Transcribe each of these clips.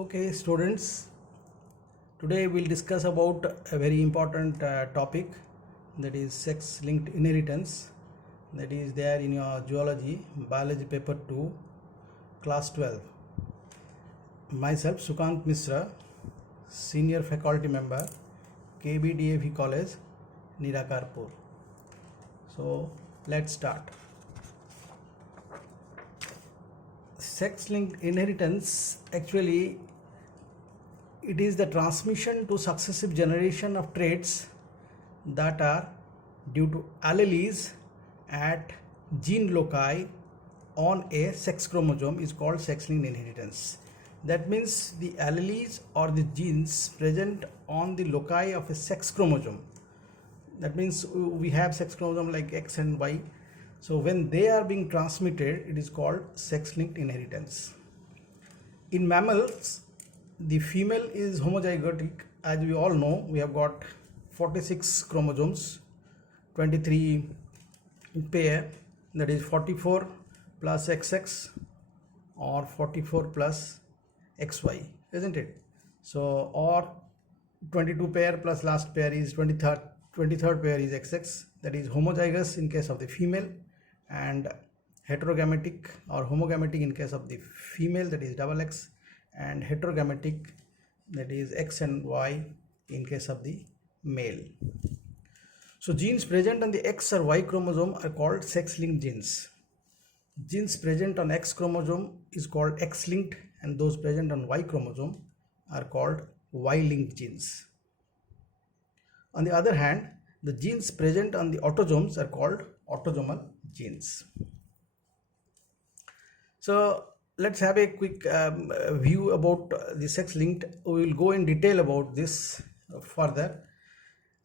Okay, students, today we'll discuss about a very important topic, that is sex-linked inheritance, that is there in your geology, biology paper 2, class 12. Myself, Sukant Misra, senior faculty member, KBDAV College, Nirakarpur. So, let's start. Sex-linked inheritance, actually it is the transmission to successive generation of traits that are due to alleles at gene loci on a sex chromosome is called sex-linked inheritance. That means the alleles or the genes present on the loci of a sex chromosome. That means we have sex chromosome like X and Y. So when they are being transmitted, it is called sex-linked inheritance. In mammals, the female is homozygotic. As we all know, we have got 46 chromosomes, 23 pair, that is 44 plus XX or 44 plus XY, isn't it? So, or 22 pair plus last pair is 23rd pair is XX, that is homozygous in case of the female, and heterogametic or homogametic in case of the female, that is double X, and heterogametic, that is X and Y in case of the male. So genes present on the X or Y chromosome are called sex-linked genes. Genes present on X chromosome is called X-linked, and those present on Y chromosome are called Y-linked genes. On the other hand, the genes present on the autosomes are called autosomal genes. So let's have a quick view about the sex-linked. We will go in detail about this further.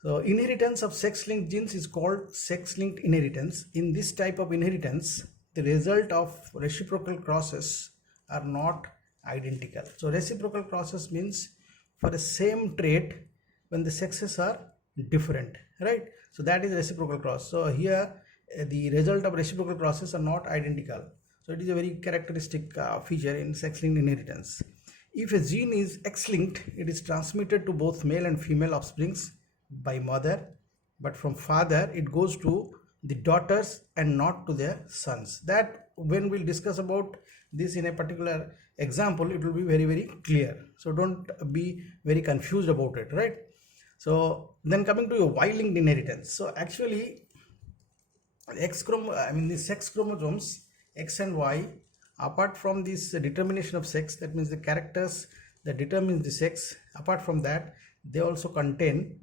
So inheritance of sex-linked genes is called sex-linked inheritance. In this type of inheritance, the result of reciprocal crosses are not identical. So reciprocal crosses means for the same trait when the sexes are different, right? So that is reciprocal cross. So here the result of reciprocal crosses are not identical. So it is a very characteristic feature in sex-linked inheritance. If a gene is X-linked, it is transmitted to both male and female offsprings by mother, but from father it goes to the daughters and not to their sons. That when we'll discuss about this in a particular example, it will be very, very clear. So don't be very confused about it, right? So then coming to your Y-linked inheritance. So actually the sex chromosomes X and Y, apart from this determination of sex, that means the characters that determines the sex, apart from that they also contain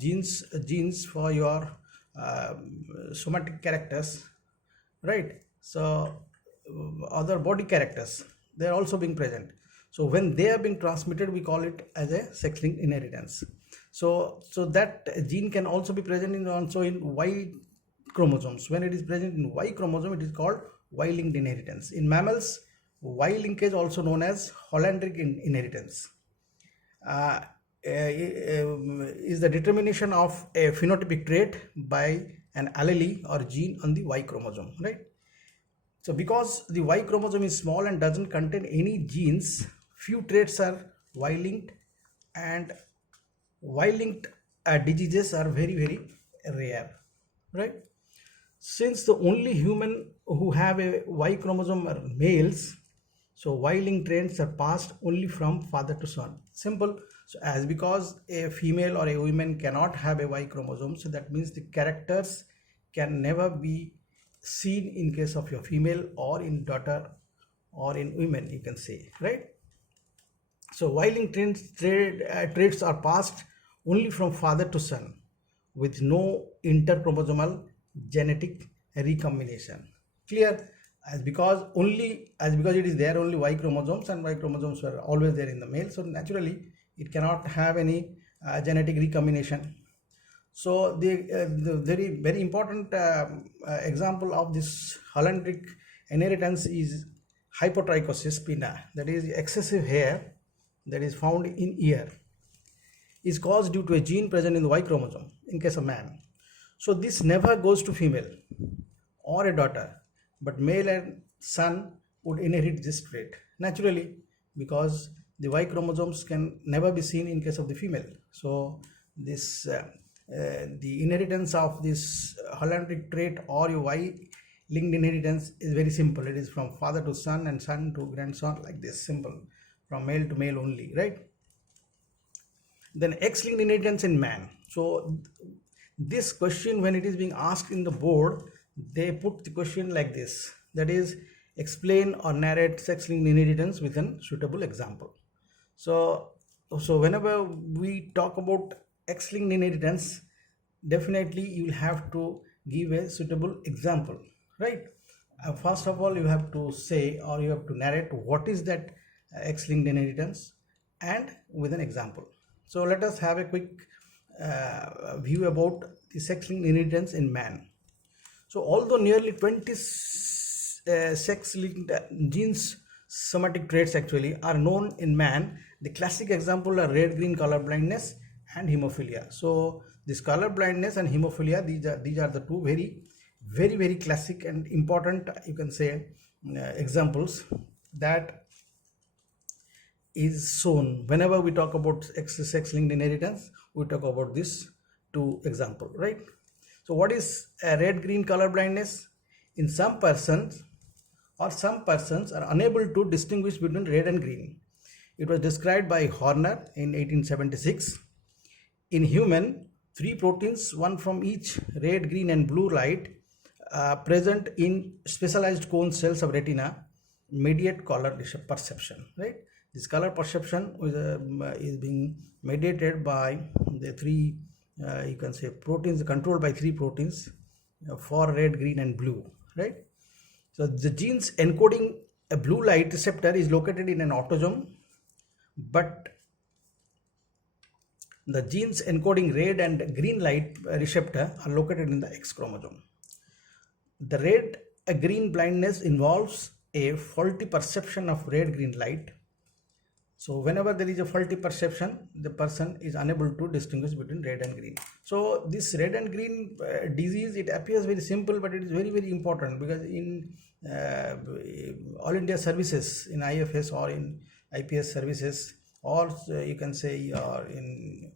genes for your somatic characters, right? So other body characters, they are also being present. So when they are being transmitted, we call it as a sex-linked inheritance. So that gene can also be present in Y chromosomes. When it is present in Y chromosome, it is called Y-linked inheritance. In mammals, Y linkage, also known as Hollandric inheritance, is the determination of a phenotypic trait by an allele or gene on the Y chromosome, right? So because the Y chromosome is small and doesn't contain any genes, few traits are Y-linked, and Y-linked diseases are very, very rare, right? Since the only human who have a Y chromosome are males, so Y-linked traits are passed only from father to son. Simple. So as because a female or a woman cannot have a Y chromosome, so that means the characters can never be seen in case of your female or in daughter or in women, you can say, right? So Y-linked traits are passed only from father to son with no interchromosomal genetic recombination. Clear? As because it is there only Y chromosomes, and Y chromosomes are always there in the male, so naturally it cannot have any genetic recombination. So the very, very important example of this Hollandric inheritance is hypotrichosis spina, that is excessive hair that is found in ear, is caused due to a gene present in the Y chromosome in case of man. So this never goes to female or a daughter, but male and son would inherit this trait naturally, because the Y chromosomes can never be seen in case of the female. So this the inheritance of this hologenetic trait or your Y linked inheritance is very simple. It is from father to son and son to grandson, like this, simple, from male to male only, right? Then X linked inheritance in man. So this question, when it is being asked in the board, they put the question like this, that is, explain or narrate sex linked inheritance with a suitable example. So whenever we talk about X linked inheritance, definitely you will have to give a suitable example, right? First of all, you have to say, or you have to narrate what is that X linked inheritance, and with an example. So let us have a quick view about the sex linked inheritance in man. So although nearly 20 sex linked genes somatic traits actually are known in man, the classic example are red green color blindness and hemophilia. So this color blindness and hemophilia, these are the two very classic and important, you can say, examples that is shown whenever we talk about sex linked inheritance. We talk about this two example, right? So what is red green color blindness? In some persons are unable to distinguish between red and green. It was described by Horner in 1876. In human, 3 proteins, one from each red, green and blue light, present in specialized cone cells of retina, mediate color perception, right? This color perception is being mediated by the 3 you can say proteins, controlled by 3 proteins for red, green and blue, right? So the genes encoding a blue light receptor is located in an autosome, but the genes encoding red and green light receptor are located in the X chromosome. The red green blindness involves a faulty perception of red green light. So whenever there is a faulty perception, the person is unable to distinguish between red and green. So this red and green disease, it appears very simple, but it is very important, because in All India services, in IFS or in IPS services, or you can say in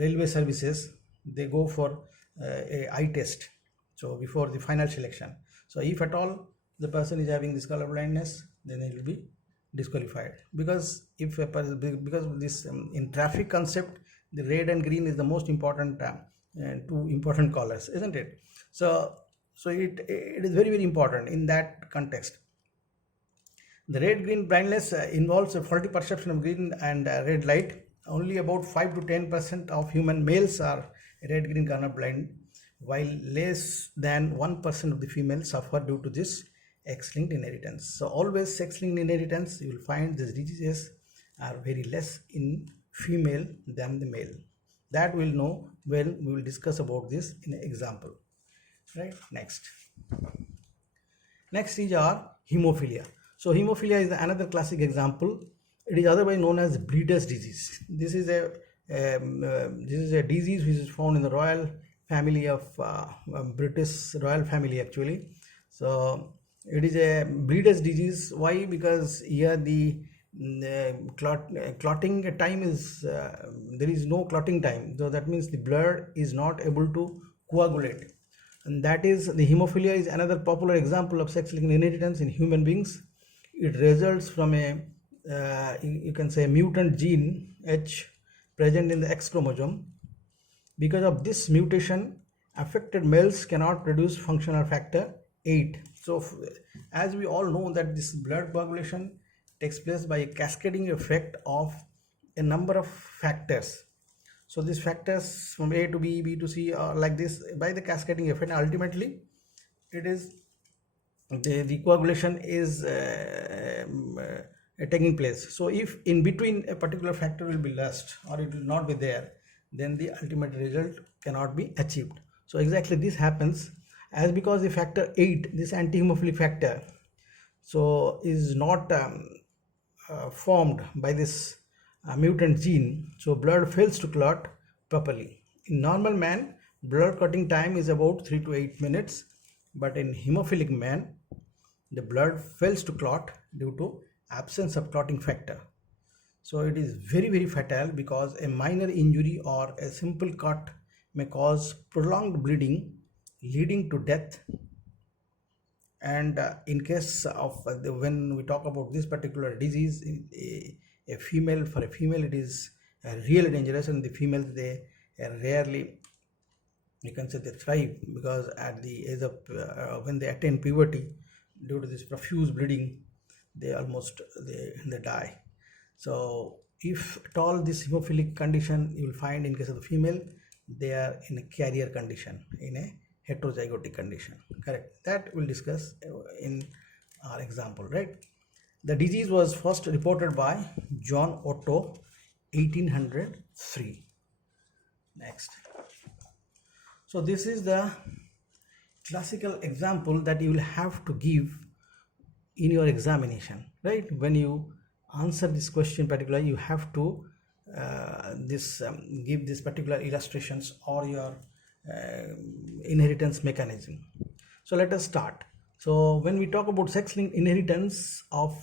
railway services, they go for a eye test, so before the final selection. So if at all the person is having this color blindness, then he will be disqualified, because if a person, because of this in traffic concept, the red and green is the most important two important colors, isn't it? So it is very important in that context. The red green blindness involves a faulty perception of green and red light. Only about 5 to 10% of human males are red green color blind, while less than 1% of the females suffer due to this X-linked inheritance. So always sex-linked inheritance, you will find these diseases are very less in female than the male. That we'll know when we will discuss about this in an example, right? Next is our hemophilia. So hemophilia is another classic example. It is otherwise known as breeder's disease. This is a disease which is found in the royal family of British royal family actually. So it is a breeder's disease. Why? Because here the clotting time is there is no clotting time, so that means the blood is not able to coagulate, and that is the hemophilia is another popular example of sex-linked inheritance in human beings. It results from a you can say a mutant gene H present in the X chromosome. Because of this mutation, affected males cannot produce functional factor 8. So as we all know that this blood coagulation takes place by a cascading effect of a number of factors. So these factors from A to B, B to C are like this by the cascading effect. Ultimately, it is the coagulation is taking place. So if in between a particular factor will be lost or it will not be there, then the ultimate result cannot be achieved. So exactly this happens as because the factor 8, this anti-hemophilic factor, so is not formed by this mutant gene, so blood fails to clot properly. In normal man, blood clotting time is about 3 to 8 minutes, but in hemophilic man, the blood fails to clot due to absence of clotting factor. So it is very, very fatal, because a minor injury or a simple cut may cause prolonged bleeding leading to death. And in case of when we talk about this particular disease, a female, for a female it is really dangerous, and the females, they rarely, you can say, they thrive, because at the age of when they attain puberty, due to this profuse bleeding, they almost they die. So if at all this hemophilic condition you will find in case of the female, they are in a carrier condition, in a heterozygotic condition, correct? That we'll discuss in our example, right? The disease was first reported by John Otto, 1803. Next. So this is the classical example that you will have to give in your examination, right? When you answer this question particularly, you have to give this particular illustrations or your inheritance mechanism. So let us start. So when we talk about sex-linked inheritance of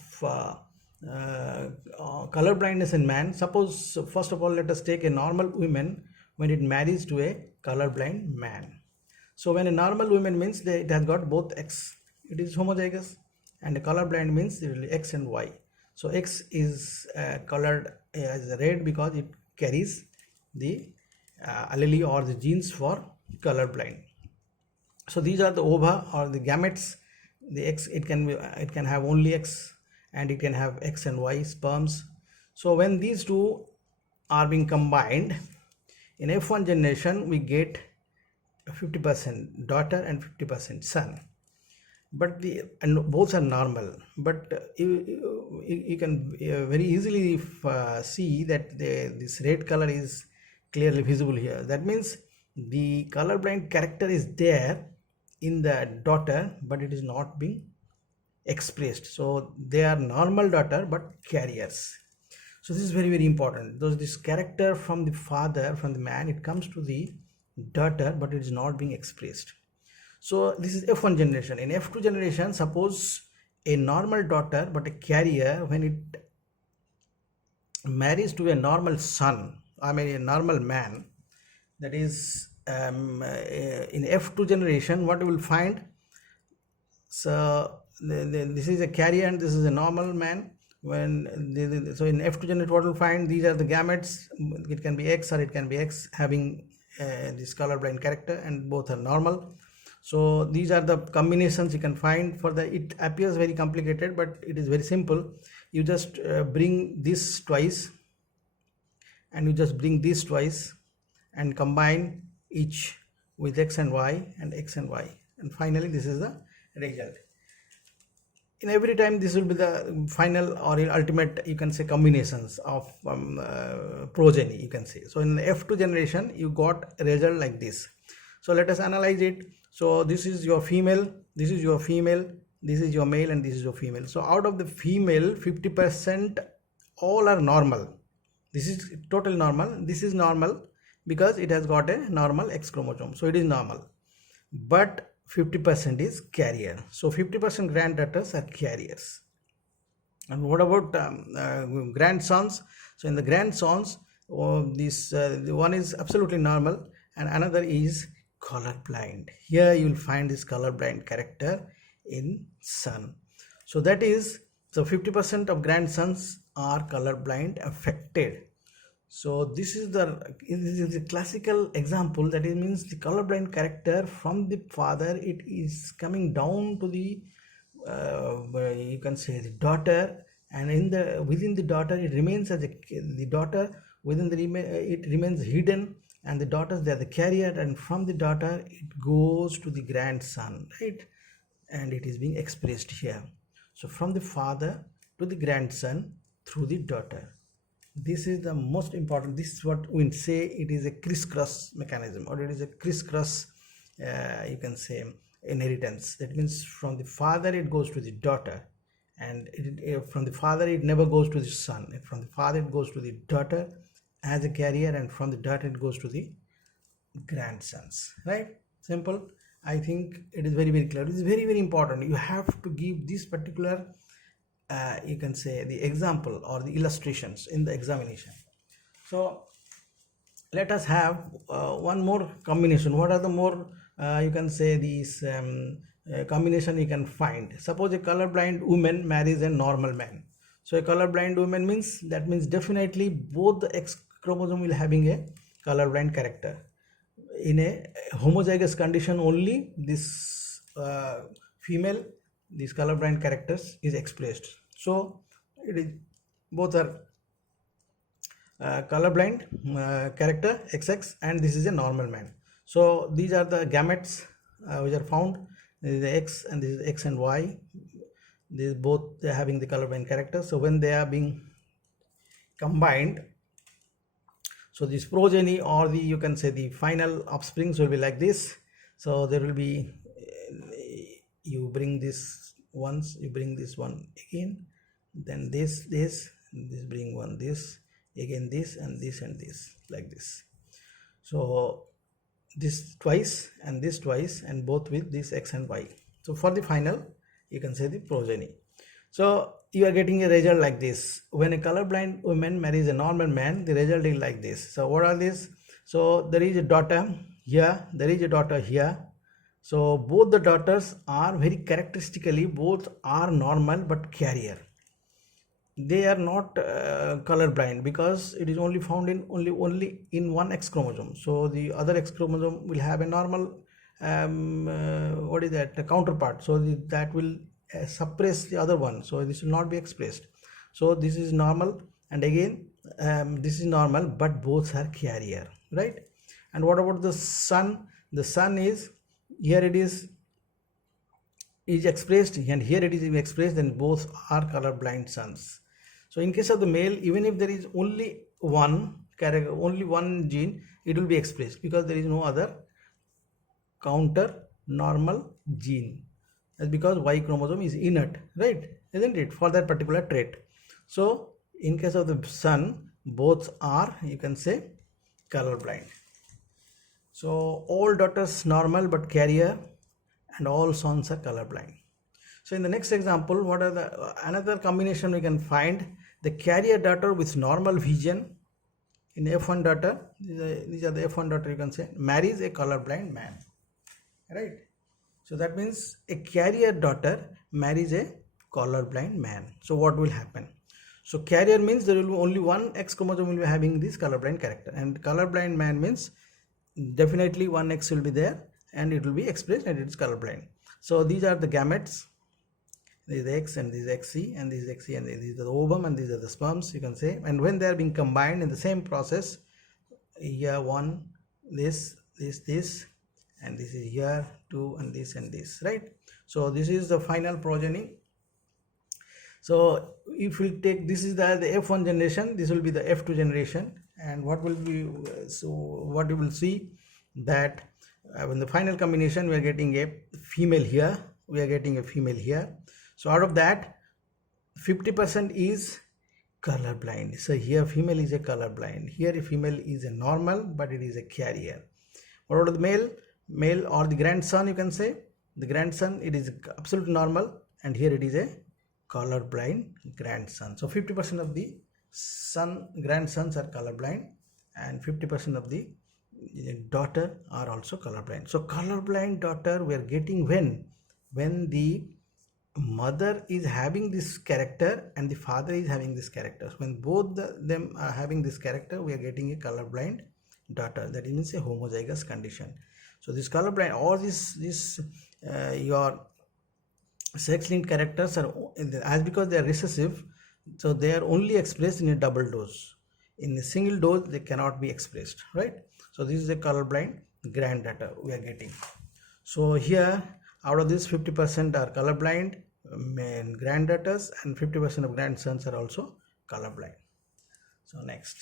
color blindness in man, suppose first of all let us take a normal woman when it marries to a colorblind man. So when a normal woman means it has got both X, it is homozygous, and a colorblind means it will be X and Y. So X is colored as red because it carries the allele or the genes for colorblind. So these are the ova or the gametes. The X, it can have only X, and it can have X and Y sperms. So when these two are being combined in F1 generation, we get 50% daughter and 50% son, but both are normal. But you can very easily see that this red color is clearly visible here. That means the colorblind character is there in the daughter, but it is not being expressed. So they are normal daughter but carriers. So this is very, very important. This character from the father, from the man, it comes to the daughter, but it is not being expressed. So this is F1 generation. In F2 generation, suppose a normal daughter but a carrier, when it marries to a normal son, a normal man, that is in F2 generation, what you will find, so this is a carrier and this is a normal man. So in F2 generation, what you will find, these are the gametes. It can be X or it can be X having this colorblind character, and both are normal. So these are the combinations you can find. It appears very complicated, but it is very simple. You just bring this twice, and you just bring this twice, and combine each with X and Y and X and Y, and finally this is the result. In every time this will be the final or ultimate, you can say, combinations of progeny, you can say. So in the F2 generation, you got a result like this. So let us analyze it. So this is your female, this is your female, this is your male, and this is your female. So out of the female, 50% all are normal. This is total normal. This is normal because it has got a normal X chromosome, so it is normal. But 50% is carrier. So 50% granddaughters are carriers. And what about grandsons? So in the grandsons, the one is absolutely normal and another is colorblind. Here you will find this colorblind character in son. So that is, so 50% of grandsons are colorblind affected. So this is the classical example. That means the colorblind character from the father, it is coming down to the you can say the daughter, and within the daughter it remains as the daughter. Within it remains hidden, and the daughters, they are the carrier, and from the daughter it goes to the grandson, right? And it is being expressed here. So from the father to the grandson through the daughter. This is the most important. This is what we say, it is a crisscross mechanism, or it is a crisscross you can say inheritance. That means from the father it goes to the daughter, and from the father it never goes to the son. From the father it goes to the daughter as a carrier, and from the daughter it goes to the grandsons, right? Simple. I think it is very, very clear. It is very, very important. You have to give this particular you can say the example or the illustrations in the examination. So let us have one more combination. What are the more you can say these combination you can find? Suppose a colorblind woman marries a normal man. So a colorblind woman means, that means definitely both the X chromosome will having a colorblind character. In a homozygous condition only this female, these colorblind characters is expressed. So it is both are colorblind character XX, and this is a normal man. So these are the gametes which are found. This is the X and this is X and Y. These both they are having the colorblind character. So when they are being combined, so this progeny or the you can say the final offsprings will be like this. So there will be you bring this once, you bring this one again, then this bring one, this again, this and this and this, like this. So this twice and this twice, and both with this X and Y. So for the final you can say the progeny. So you are getting a result like this. When a colorblind woman marries a normal man, the result is like this. So what are these? So there is a daughter here, there is a daughter here. So both the daughters are very characteristically, both are normal but carrier. They are not colorblind because it is only found in only in one X chromosome. So the other X chromosome will have a normal what is that, a counterpart. So that will suppress the other one. So this will not be expressed. So this is normal, and again this is normal, but both are carrier, right? And what about the son? The son is here, it is expressed, and here it is expressed, then both are colorblind sons. So in case of the male, even if there is only one character, only one gene, it will be expressed because there is no other counter normal gene. That's because Y chromosome is inert, right? Isn't it, for that particular trait? So in case of the son, both are you can say colorblind. So all daughters normal but carrier, and all sons are colorblind. So in the next example, what are the another combination we can find? The carrier daughter with normal vision in F1 daughter, these are the F1 daughter you can say, marries a colorblind man, right? So that means a carrier daughter marries a colorblind man. So what will happen? So carrier means there will be only one X chromosome will be having this colorblind character, and colorblind man means definitely one X will be there and it will be expressed and it is colorblind. So these are the gametes. This is X and this is XC and this is XC, and these are the ovum and these are the sperms you can say. And when they are being combined in the same process, here one, this, and this is here two, and this, right? So this is the final progeny. So if we take, this is the F1 generation, this will be the F2 generation, and what will be, so what you will see that in the final combination we are getting a female here, we are getting a female here. So out of that 50% is colorblind. So here female is a colorblind, here a female is a normal but it is a carrier. What about the male or the grandson, you can say the grandson, it is absolute normal, and here it is a colorblind grandson. So 50% of the grandsons are colorblind, and 50% of the daughter are also colorblind. So colorblind daughter we are getting when the mother is having this character and the father is having this character. When both them are having this character, we are getting a colorblind daughter. That means a homozygous condition. So this colorblind, all this your sex-linked characters are, as because they are recessive, so they are only expressed in a double dose. In a single dose they cannot be expressed, right? So this is a colorblind granddaughter we are getting. So here out of this 50% are colorblind granddaughters, and 50% of grandsons are also colorblind. So next,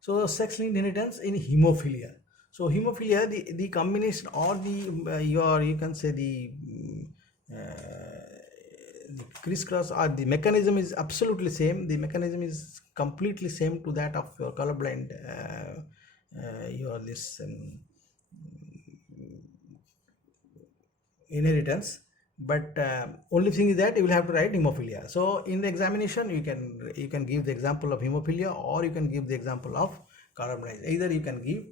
so sex-linked inheritance in hemophilia. So hemophilia, the combination or the you can say the crisscross or the mechanism is absolutely same. The mechanism is completely same to that of your colorblind inheritance, but only thing is that you will have to write hemophilia. So in the examination you can give the example of hemophilia, or you can give the example of carbonized. Either you can give,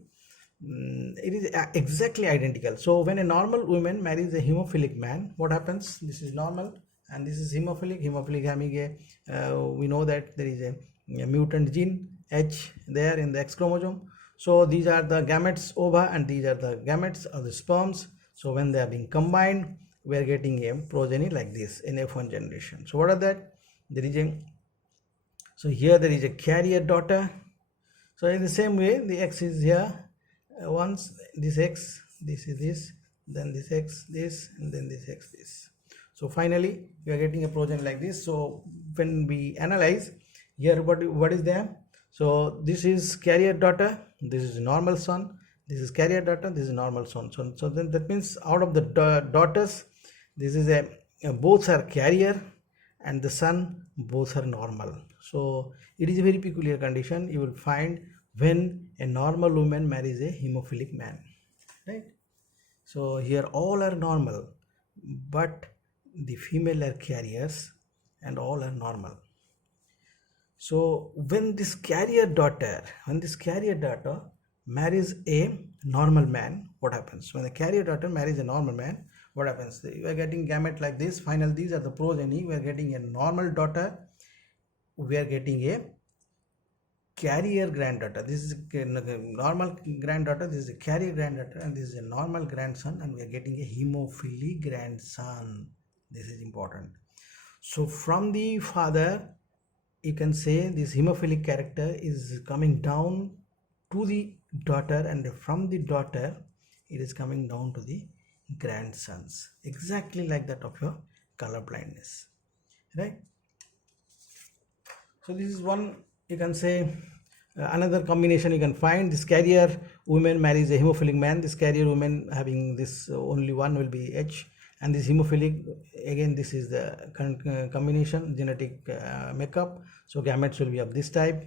it is exactly identical. So when a normal woman marries a hemophilic man, what happens? This is normal and this is hemophilic having a we know that there is a mutant gene H there in the X chromosome. So these are the gametes ova and these are the gametes of the sperms. So when they are being combined, we are getting a progeny like this in F1 generation. So what are that? There is a, so here there is a carrier daughter. So in the same way, the X is here. Once this X, this is this, then this X, this, and then this X, this. So finally, we are getting a progeny like this. So when we analyze here, what is there? So this is carrier daughter, this is normal son, this is carrier daughter, this is normal son. So then that means out of the daughters, this is a both are carrier and the son both are normal. So it is a very peculiar condition you will find when a normal woman marries a hemophilic man, right? So here all are normal, but the female are carriers and all are normal. So when this carrier daughter marries a normal man, what happens? When the carrier daughter marries a normal man, what happens? We are getting gamete like this. Final, these are the progeny. We are getting a normal daughter, we are getting a carrier granddaughter. This is a normal granddaughter, this is a carrier granddaughter, and this is a normal grandson, and we are getting a hemophilic grandson. This is important. So from the father, you can say this hemophilic character is coming down to the daughter, and from the daughter it is coming down to the grandsons, exactly like that of your color blindness, right? So this is one, you can say, another combination you can find. This carrier woman marries a hemophilic man. This carrier woman having this only one will be H, and this hemophilic, again this is the current combination genetic makeup. So gametes will be of this type,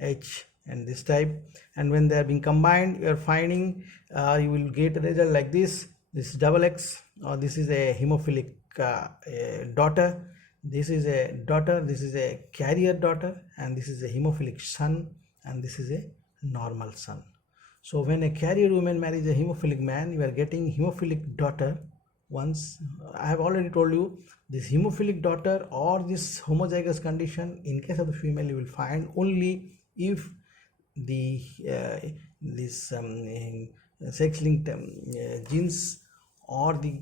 H and this type, and when they are being combined, you are finding you will get a result like this. This is double X, or this is a hemophilic daughter, this is a daughter, this is a carrier daughter, and this is a hemophilic son, and this is a normal son. So when a carrier woman marries a hemophilic man, you are getting hemophilic daughter. Once I have already told you, this hemophilic daughter or this homozygous condition in case of the female you will find only if the this sex-linked genes or the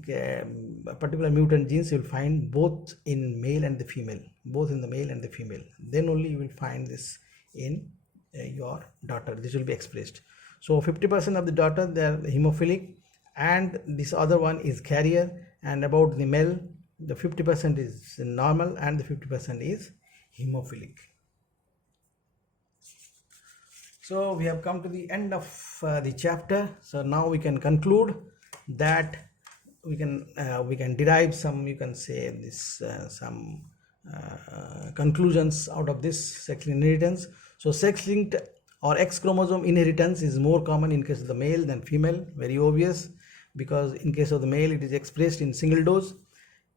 particular mutant genes you will find both in male and the female, both in the male and the female. Then only you will find this in your daughter. This will be expressed. So 50% of the daughter they are hemophilic, and this other one is carrier, and about the male the 50% is normal and the 50% is hemophilic. So we have come to the end of the chapter. So now we can conclude that we can derive some, you can say this some conclusions out of this sex-linked inheritance. So sex-linked or X chromosome inheritance is more common in case of the male than female. Very obvious, because in case of the male it is expressed in single dose.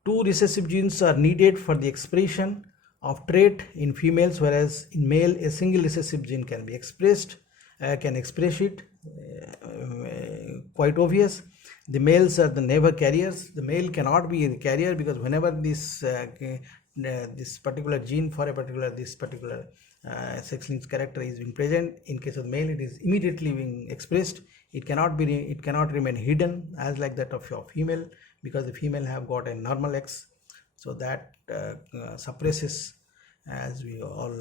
Two recessive genes are needed for the expression of trait in females, whereas in male a single recessive gene can be expressed, can express it, quite obvious. The males are the never carriers. The male cannot be the carrier, because whenever this this particular gene for a particular sex-linked character is being present, in case of male it is immediately being expressed. It cannot remain hidden as like that of your female, because the female have got a normal X, so that suppresses, as we all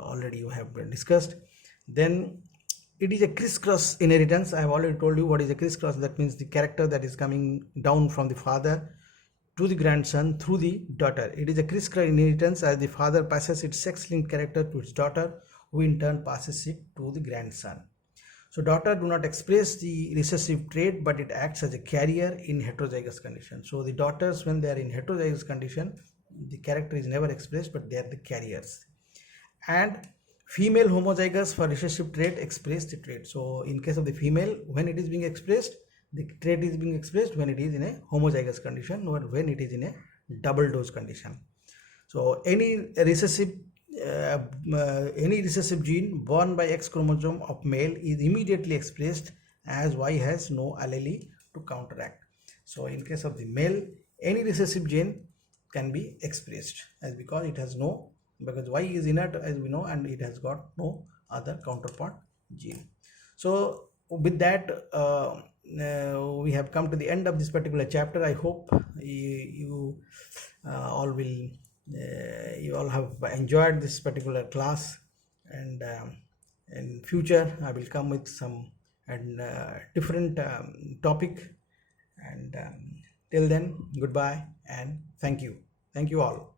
already have discussed. Then it is a crisscross inheritance. I have already told you what is a crisscross. That means the character that is coming down from the father to the grandson through the daughter. It is a crisscross inheritance, as the father passes its sex-linked character to its daughter, who in turn passes it to the grandson. So daughter do not express the recessive trait, but it acts as a carrier in heterozygous condition. So the daughters, when they are in heterozygous condition, the character is never expressed, but they are the carriers. And female homozygous for recessive trait express the trait. So in case of the female, when it is being expressed, The trait is being expressed when it is in a homozygous condition or when it is in a double dose condition. So any recessive gene born by X chromosome of male is immediately expressed as Y has no allele to counteract. So in case of the male, any recessive gene can be expressed as because it has no, because Y is inert as we know, and it has got no other counterpart gene. So with that we have come to the end of this particular chapter. I hope you all will you all have enjoyed this particular class, and in future I will come with some different topic, and till then, goodbye and thank you all.